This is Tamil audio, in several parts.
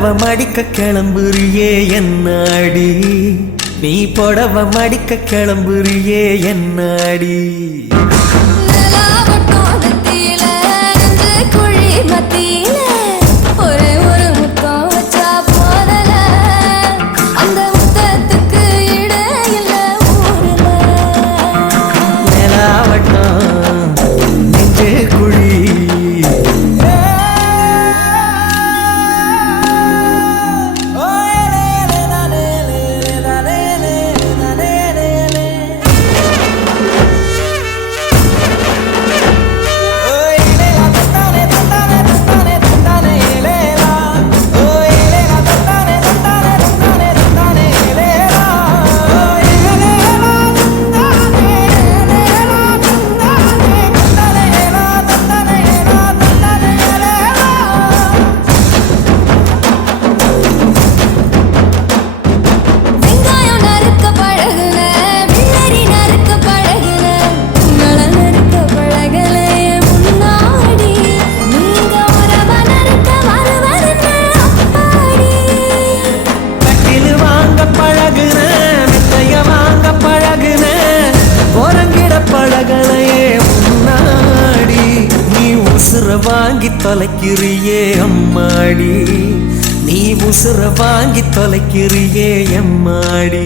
புடவ மடிக்க கிளம்புறியே என்னாடி? நீ புடவ மடிக்க கிளம்புறியே என்னாடி? வாங்கி தொலைக்கிறியே அம்மாடி. நீ உசுர வாங்கி தொலைக்கிறியே எம்மாடி.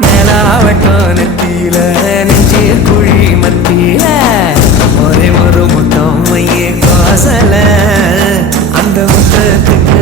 நிலாவட்டம் நெத்தியில நெஞ்சு குழி மத்தியில ஒரே ஒரு முத்தம் மையே கோசல அந்த முத்தத்துக்கு